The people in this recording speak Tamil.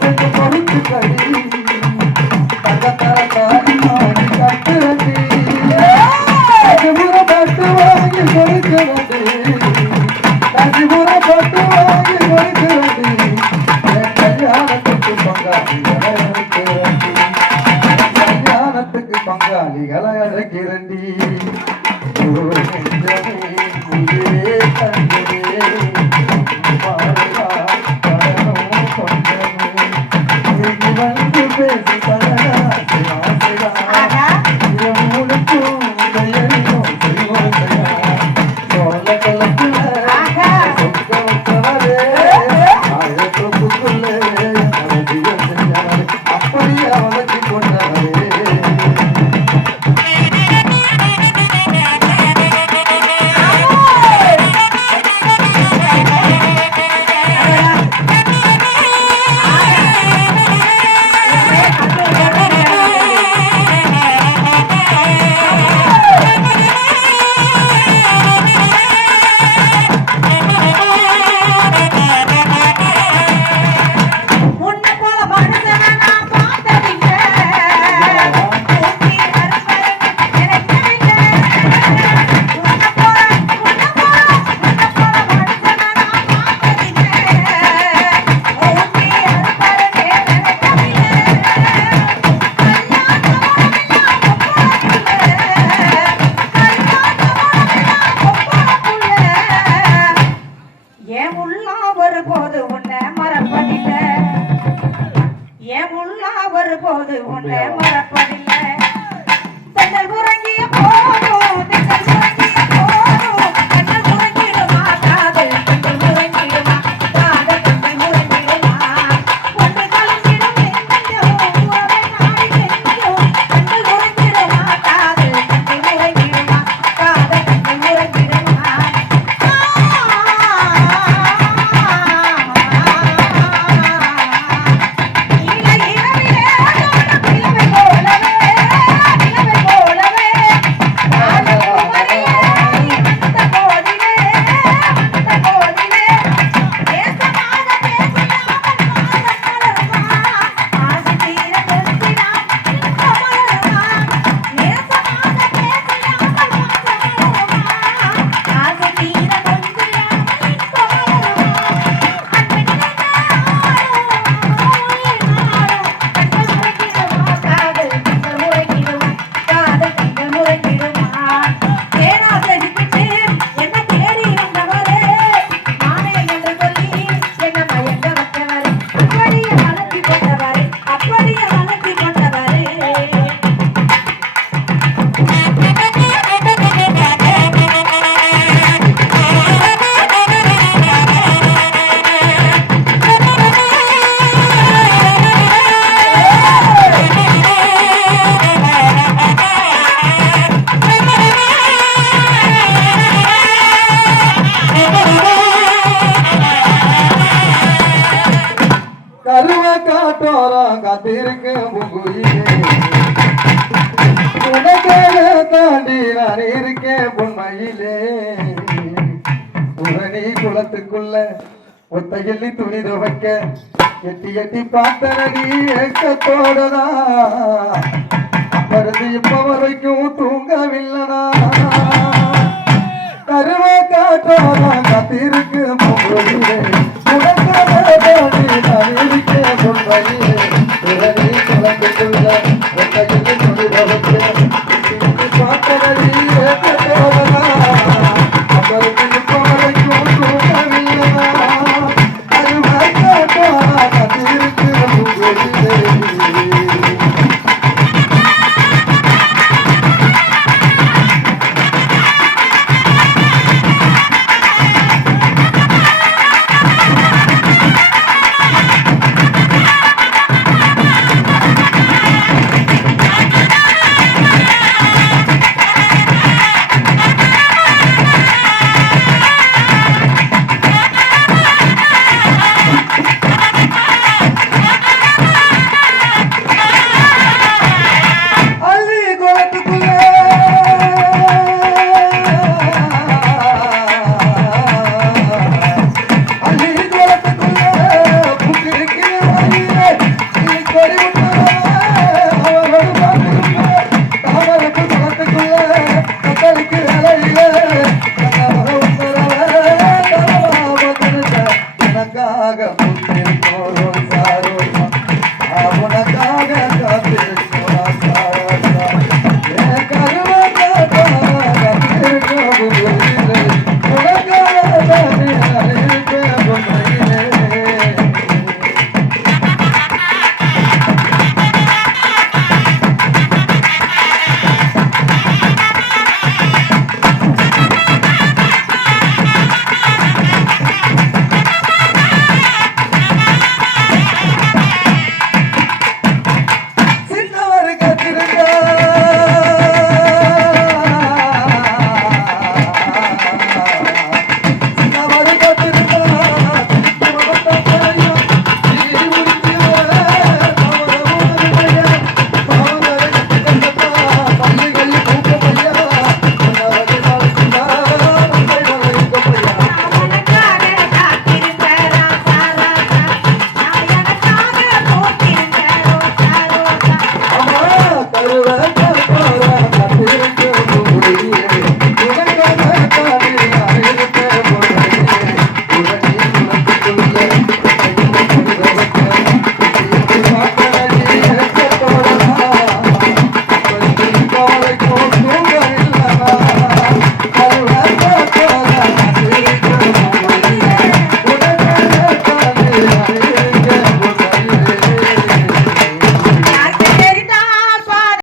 Thank you. காட்டோரம் காத்திருக்கு உனக்காக தாண்டி நான் இருக்கேன் பொன்மையிலே. புரணி குளத்துக்குள்ள ஒத்தையள்ளி துணி துவைக்க எட்டி எட்டி பார்த்தனடி ஏக்கத்தோடதான் மருந்து இப்ப வரைக்கும் தூங்கவில்லனா